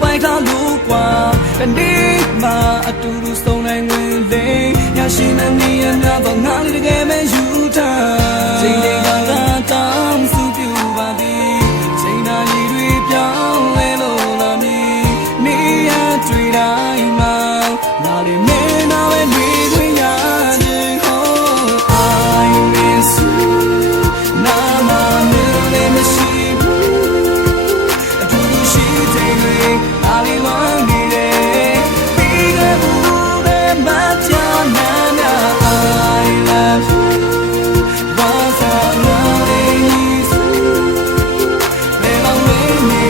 ပိုက်ထားလို့ကွာတနေ့မှအတူတူဆုံးနိုင်ဝင်လေညရှိနေနေရများတော့ငါလေးတကယ်ပဲယူထားချိန်လေးကတောင်းစုပြပါသည်ချိန်နာရီတွေပြောင်းလဲလို့လာမည်နေရတွေ့တိုင်းမှာငါလေးမင်းနာပဲနေခွင့်ရခြင်း I miss you နာမမျိုးလေးမရှိဘူးအတူတူရှိတဲ့တွေအားလေးဝမ်းနေတယ်ပြီးခဲ့ဘူးတဲ့မချာနာနာ I love you ဘာသာနာလေးစုဘယ်လောက်နေနေ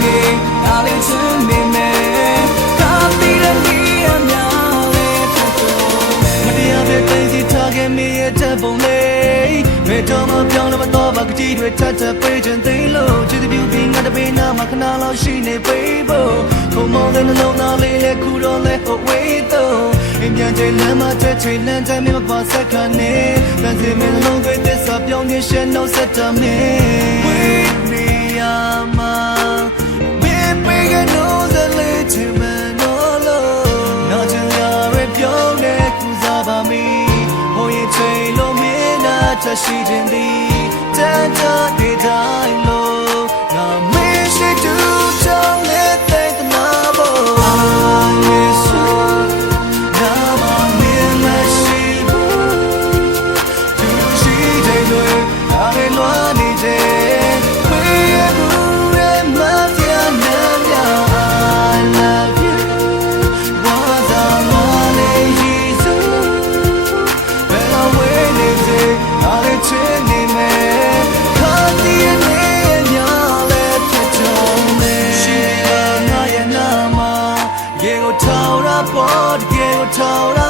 အားလေးချင်နေမယ်ကားပြီးတဲ့နေ့အများလေးဖြစ်တော့မတရားတဲ့တိုင်းစီထားခဲ့မိရဲ့တဲ့ပုံလေးဘယ်တော့မှပြောင်းလဲမတော့ဘာကြည့်တွေထပ်ထပ်ပေးခြင်းသိလို့ချစ်တဲ့ beauty ငါတပေးနာမှာခဏလောက်ရှိနေပေးဖို့ခုံမောင်းတဲ့နှလုံးသားလေးလည်းခုတော့လဲ wait တော့အမြင်ကျလမ်းမှာတွေ့ချင်လမ်းတိုင်းမပါစက်ခနဲ့တန်စီမင်းလုံးတွေသစ္စာပြောင်းခြင်းရှင်းနှုတ်ဆက်တမင်း Wait me ama me pega no the little man no lo no to your ပြောင်းတဲ့ကုစားပါမီဟိုရင်ချိန်လို့မင်းနာတရှိခြင်းသည်တန်တာဒီတိုင်းလို့ငါမရှိတူချောင်းနဲ့တဲ့နာဘော I miss you နာမမင်းမရှိဘူးသူရှိတဲ့တွေအားလေးလွားနေတယ်မေးရဘူးရဲ့မတရားနာများ I love you ဘာသာလာလေးရေးစုဘယ်လိုဝေးနေစေအားလေးချင်နေမယ်ခါတီးနေများလဲဖြစ်တော့မယ်ရှိရငါရဲ့နာမရေကိုထောက်ရပေါ်တကယ်ကိုထောက်ရ